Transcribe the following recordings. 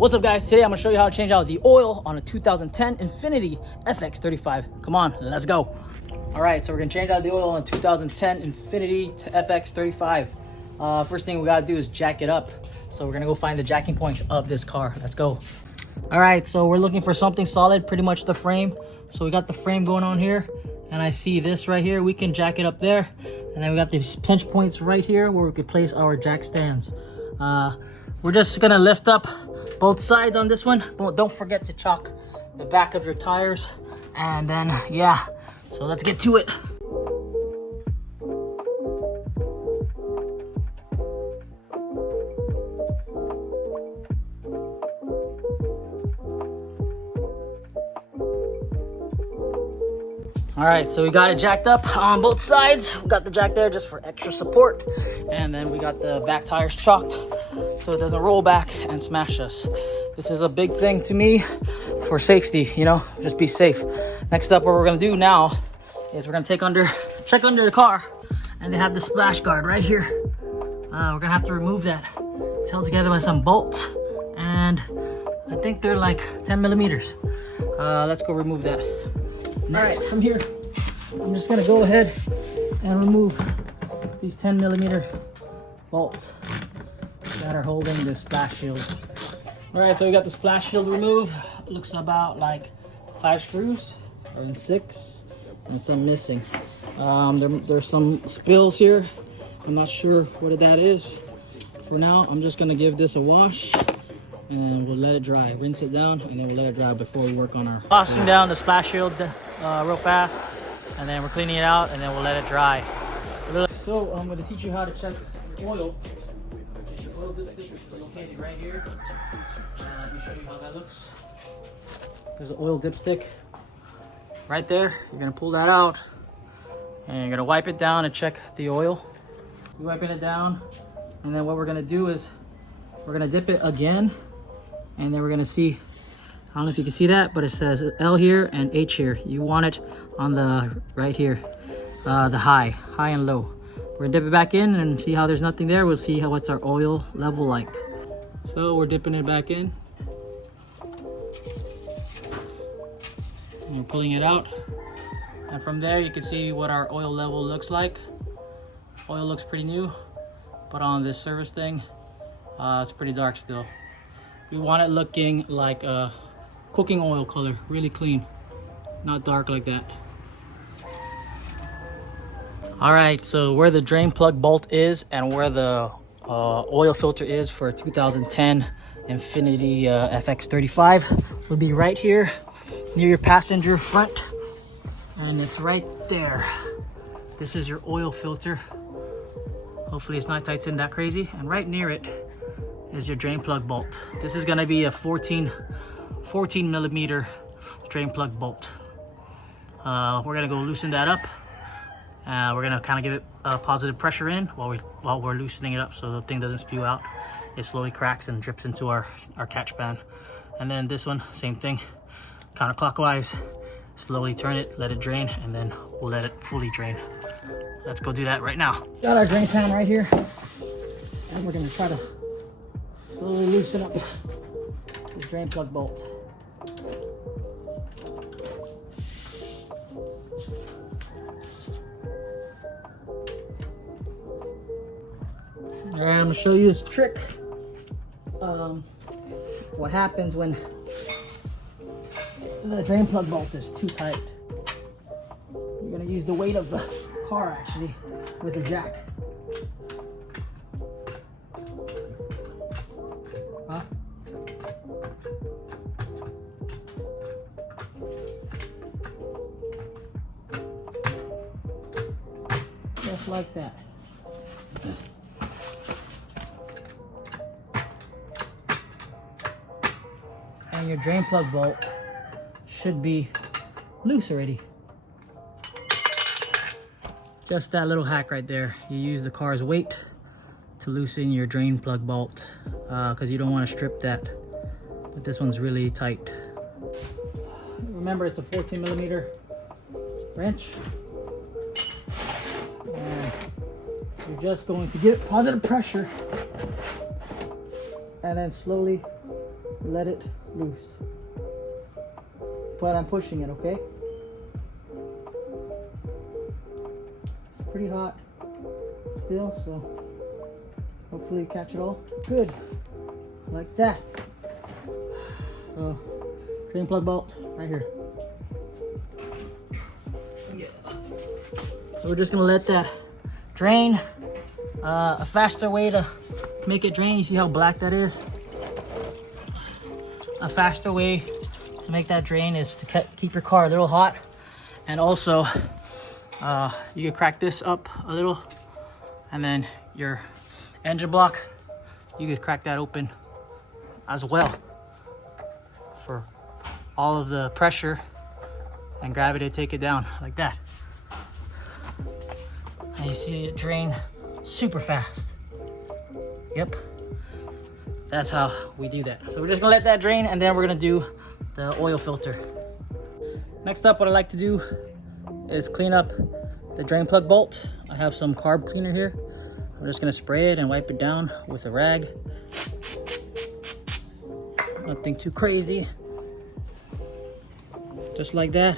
What's up guys, today I'm gonna show you how to change out the oil on a 2010 Infiniti FX35. Come on, let's go. All right, so we're gonna change out the oil on a 2010 Infiniti FX35. First thing we gotta do is jack it up. So we're gonna go find the jacking point of this car. Let's go. All right, so we're looking for something solid, pretty much the frame. So we got the frame going on here, and I see this right here. We can jack it up there. And then we got these pinch points right here where we could place our jack stands. We're just gonna lift up both sides on this one, but don't forget to chalk the back of your tires. And then, yeah, so let's get to it. All right, so we got it jacked up on both sides. We got the jack there just for extra support. And then we got the back tires chalked so it doesn't roll back and smash us. This is a big thing to me for safety, you know, just be safe. Next up, what we're gonna do now is we're gonna check under the car, and they have the splash guard right here. We're gonna have to remove that. It's held together by some bolts, and I think they're like 10 millimeters. Let's go remove that. Next, from here, I'm just gonna go ahead and remove these 10 millimeter bolts that are holding the splash shield. All right, so we got the splash shield removed. Looks about like 5 screws, or 6, and some missing. There's some spills here. I'm not sure what that is. For now, I'm just gonna give this a wash, and we'll let it dry. Rinse it down, and then we'll let it dry before we work on our... Washing down the splash shield real fast, and then we're cleaning it out, and then we'll let it dry. So I'm gonna teach you how to check oil. The oil dipstick is located right here. Let me show you how that looks. There's an oil dipstick right there. You're gonna pull that out, and you're gonna wipe it down and check the oil. You're wiping it down, and then what we're gonna do is we're gonna dip it again, and then we're gonna see, I don't know if you can see that, but it says L here and H here. You want it on the right here, the high and low. We're gonna dip it back in and see how there's nothing there. We'll see what's our oil level like. So we're dipping it back in. And we're pulling it out. And from there you can see what our oil level looks like. Oil looks pretty new, but on this service thing, it's pretty dark still. We want it looking like a cooking oil color, really clean, not dark like that. All right, so where the drain plug bolt is and where the oil filter is for a 2010 Infiniti FX35 would be right here near your passenger front, and it's right there. This is your oil filter. Hopefully it's not tightened that crazy. And right near it is your drain plug bolt. This is gonna be a 14 millimeter drain plug bolt. We're gonna go loosen that up. We're gonna kind of give it a positive pressure in while we're loosening it up so the thing doesn't spew out. It slowly cracks and drips into our catch pan. And then this one, same thing, counterclockwise. Slowly turn it, let it drain, and then we'll let it fully drain. Let's go do that right now. Got our drain pan right here, and we're gonna try to slowly loosen up the drain plug bolt. All right, I'm gonna show you this trick. What happens when the drain plug bolt is too tight. You're gonna use the weight of the car actually with a jack. Huh? Just like that. And your drain plug bolt should be loose already. Just that little hack right there. You use the car's weight to loosen your drain plug bolt because you don't want to strip that. But this one's really tight. Remember, it's a 14 millimeter wrench. And you're just going to give it positive pressure and then slowly let it loose. But I'm pushing it, okay? It's pretty hot still, so hopefully you catch it all. Good, like that. So, drain plug bolt right here. Yeah. So we're just gonna let that drain. A faster way to make it drain, you see how black that is? A faster way to make that drain is to keep your car a little hot. And also, you can crack this up a little, and then your engine block, you could crack that open as well for all of the pressure and gravity to take it down like that. And you see it drain super fast. Yep, that's how we do that. So we're just gonna let that drain, and then we're gonna do the oil filter. Next up, what I like to do is clean up the drain plug bolt. I have some carb cleaner here. I'm just gonna spray it and wipe it down with a rag. Nothing too crazy. Just like that.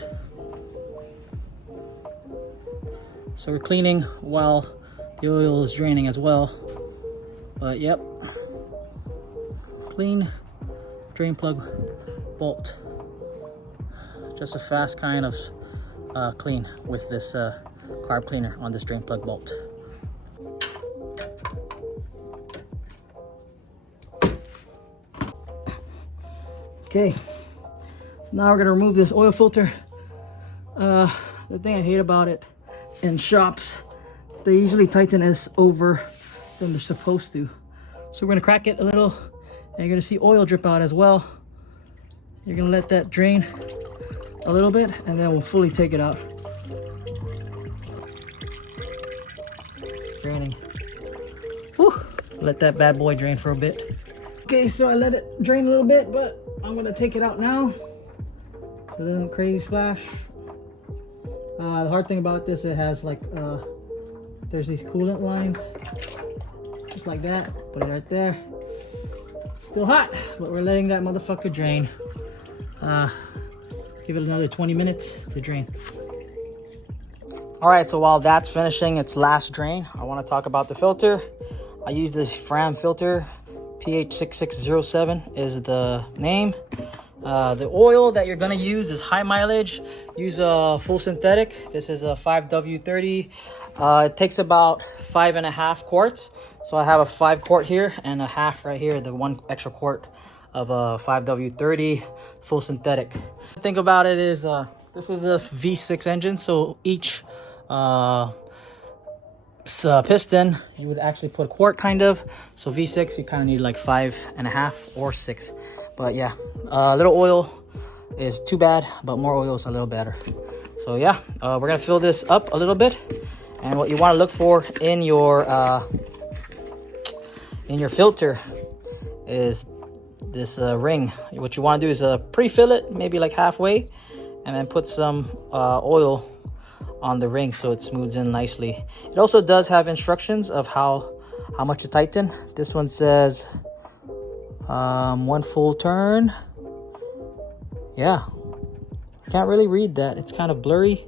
So we're cleaning while the oil is draining as well. But yep, clean drain plug bolt. Just a fast kind of clean with this carb cleaner on this drain plug bolt. Okay, so now we're gonna remove this oil filter. The thing I hate about it in shops, they usually tighten this over than they're supposed to. So we're gonna crack it a little, and you're gonna see oil drip out as well. You're gonna let that drain a little bit, and then we'll fully take it out. Draining. Whew. Let that bad boy drain for a bit. Okay, so I let it drain a little bit, but I'm gonna take it out now so it doesn't crazy splash. The hard thing about this, it has like there's these coolant lines, just like that. Put it right there. Still hot, but we're letting that motherfucker drain. Give it another 20 minutes to drain. All right, so while that's finishing its last drain, I want to talk about the filter. I use this Fram filter. PH6607 is the name. The oil that you're gonna use is high mileage. Use a full synthetic. This is a 5W30. It takes about 5.5 quarts. So I have a 5 quart here and a half right here, the 1 extra quart of a 5W30 full synthetic. The thing about it is this is a V6 engine, so each piston you would actually put a quart kind of. So V6 you kind of need like 5.5 or 6. But yeah, a little oil is too bad, but more oil is a little better. So yeah, we're gonna fill this up a little bit, and what you want to look for in your filter is this ring. What you want to do is pre-fill it maybe like halfway, and then put some oil on the ring so it smooths in nicely. It also does have instructions of how much to tighten. This one says 1 full turn. Yeah, I can't really read that, it's kind of blurry,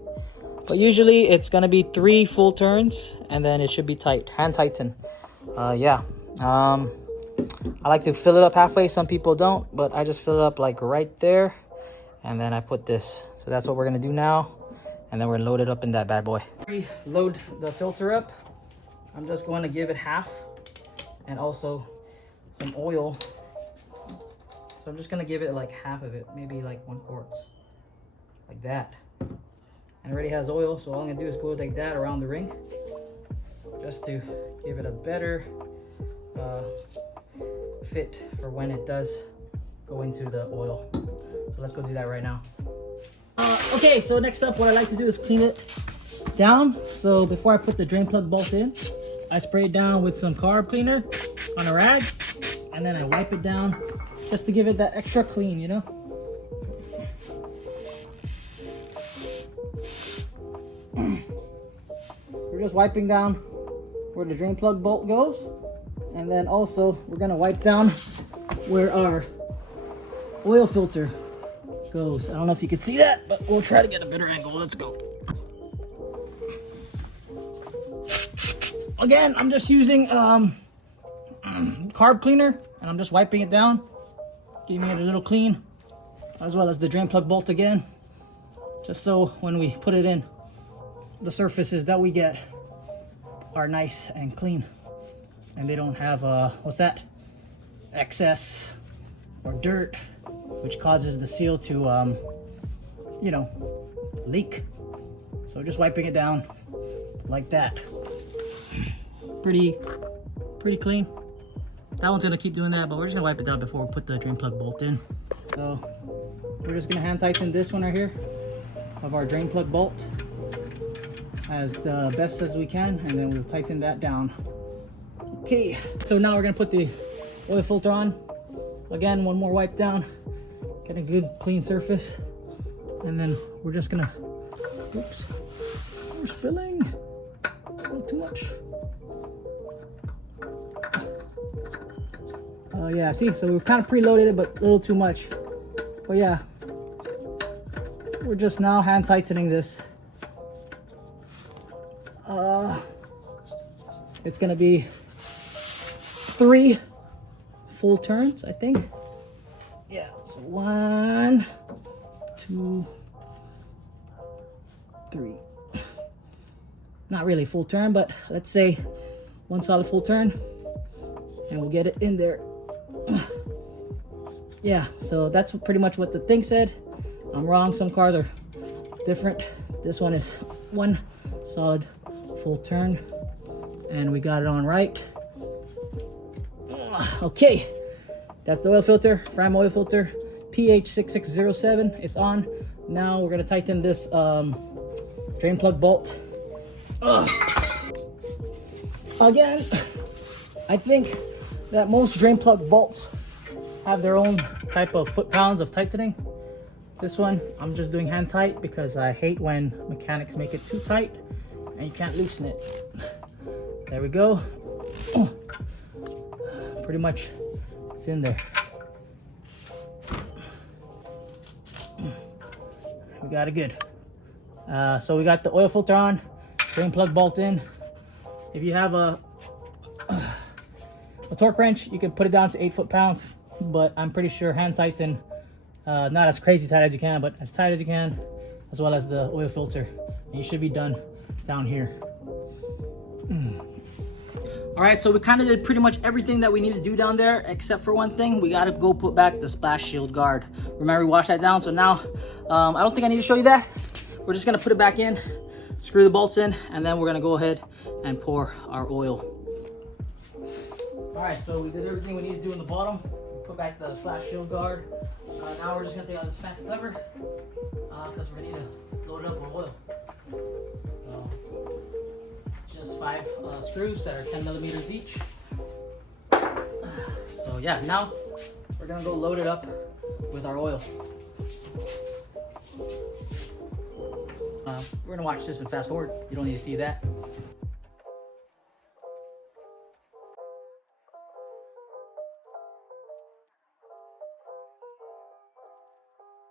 but usually it's gonna be 3 full turns, and then it should be tight, hand tighten. Yeah, I like to fill it up halfway. Some people don't, but I just fill it up like right there, and then I put this. So that's what we're gonna do now, and then we're gonna load it up in that bad boy. Load the filter up. I'm just going to give it half, and also some oil. So I'm just gonna give it like half of it, maybe like 1 quart, like that. And it already has oil, so all I'm gonna do is go like that around the ring, just to give it a better fit for when it does go into the oil. So let's go do that right now. Okay, so next up, what I like to do is clean it down. So before I put the drain plug bolt in, I spray it down with some carb cleaner on a rag, and then I wipe it down just to give it that extra clean, you know? We're just wiping down where the drain plug bolt goes, and then also we're gonna wipe down where our oil filter goes. I don't know if you can see that, but we'll try to get a better angle. Let's go. Again, I'm just using carb cleaner, and I'm just wiping it down, giving it a little clean, as well as the drain plug bolt again, just so when we put it in, the surfaces that we get are nice and clean, and they don't have what's that, excess or dirt, which causes the seal to you know, leak. So just wiping it down like that. Pretty clean. That one's gonna keep doing that, but we're just gonna wipe it down before we put the drain plug bolt in. So we're just gonna hand tighten this one right here of our drain plug bolt as best as we can, and then we'll tighten that down. Okay, so now we're gonna put the oil filter on. Again, one more wipe down, get a good clean surface, and then we're just gonna, oops, we're spilling a little too much. Yeah, see, so we're kind of preloaded it, but a little too much. But yeah, we're just now hand tightening this. It's gonna be 3 full turns, I think. Yeah, so 1, 2, 3. Not really full turn, but let's say 1 solid full turn, and we'll get it in there. Yeah, so that's pretty much what the thing said. I'm wrong, some cars are different. This one is 1 solid full turn, and we got it on right. Okay, that's the oil filter, Fram oil filter, PH6607. It's on. Now we're gonna tighten this drain plug bolt. Again, I think that most drain plug bolts have their own type of foot-pounds of tightening. This one, I'm just doing hand tight because I hate when mechanics make it too tight and you can't loosen it. There we go. Pretty much it's in there. We got it good. So we got the oil filter on, drain plug bolt in. If you have a torque wrench, you can put it down to 8 foot-pounds, but I'm pretty sure hand tighten, not as crazy tight as you can, but as tight as you can, as well as the oil filter. And you should be done down here. All right, so we kind of did pretty much everything that we need to do down there, except for one thing. We got to go put back the splash shield guard. Remember, we washed that down, so now I don't think I need to show you that. We're just gonna put it back in, screw the bolts in, and then we're gonna go ahead and pour our oil. All right, so we did everything we need to do in the bottom. We put back the splash shield guard. Now we're just gonna take out this fancy cover because we're gonna need to load it up with oil. Just 5 screws that are 10 millimeters each. So yeah, now we're gonna go load it up with our oil. We're gonna watch this and fast forward. You don't need to see that.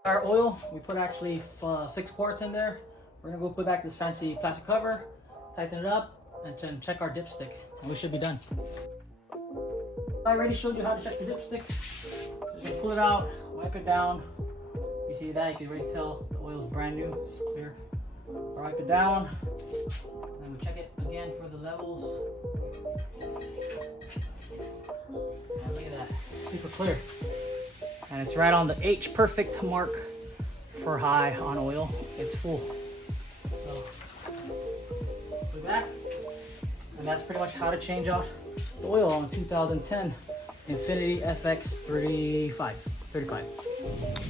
Our oil, we put actually 6 quarts in there. We're gonna go put back this fancy plastic cover, tighten it up, and then check our dipstick, and we should be done. I already showed you how to check the dipstick. Just gonna pull it out, wipe it down. You see that? You can already tell the oil is brand new. It's clear. Wipe it down, and then we check it again for the levels. And look at that, super clear. And it's right on the H perfect mark for high on oil. It's full. So, look at that. And that's pretty much how to change out the oil on 2010 Infiniti FX35.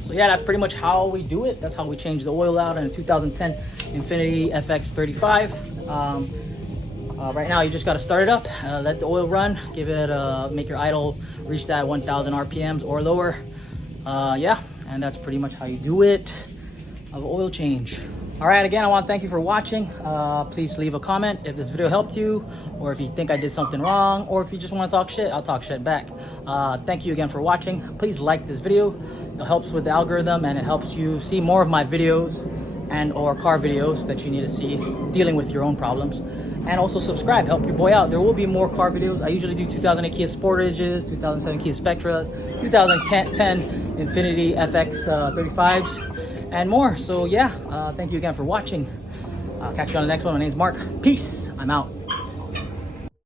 So yeah, that's pretty much how we do it. That's how we change the oil out in a 2010 Infiniti FX35. Right now, you just got to start it up, let the oil run, give it make your idle reach that 1,000 RPMs or lower. Yeah, and that's pretty much how you do it of oil change. All right, again, I want to thank you for watching. Please leave a comment if this video helped you, or if you think I did something wrong, or if you just want to talk shit, I'll talk shit back. Thank you again for watching. Please like this video, It helps with the algorithm, and it helps you see more of my videos and or car videos that you need to see dealing with your own problems. And also subscribe, help your boy out. There will be more car videos. I usually do 2008 Kia Sportages, 2007 Kia Spectras, 2010 Infiniti FX35s, and more. So yeah, thank you again for watching. I'll catch you on the next one. My name's Mark. Peace. I'm out.